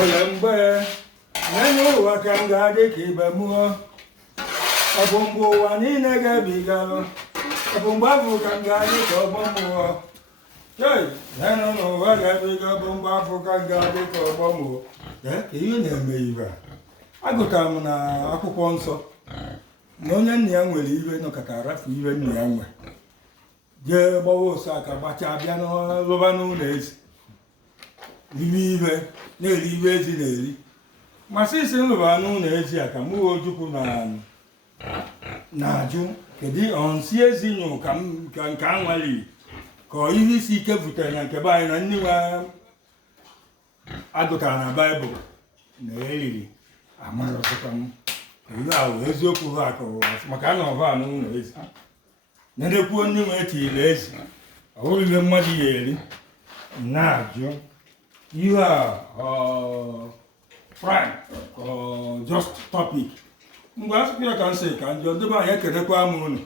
olembe nenu wakanga de kibamu abombo wanine gabigalo abombavu kanga de kobomu hey nenu no wagabiga bombavu kanga de kobomu ihe na-eme ibe agụtara m na akwụkwọ nsọ na onye nna ya nwere iwe nọkọta rafu iwe nna ya nwe jee gbawa ose aka gbachaa bịa n'ụlọba n'ụlọ ezi ribe ibe na-eri ibe ezi na-eri masị isi nlụba n'ụlọ ezi a ka mụ ojukwu na-ajụ kedu ọnsị ezi nyụ ka nke anwali ka ihe isi ike butere na nke be anyị na ndị nwe agụtara na baịbụl na eriri amarọsịkwa m ihe ahụ eziokwu ha akọrọ maka na ọha n'ụlọ ezi na-ekwuo ndị nwe etiri ezi ọ bụrụ ihe mmadụ ya eri na-ajụ ihe a frank just topic mgbe asụkwu ya ka nsị ka njọ ndebe anyị ekelekwa m unu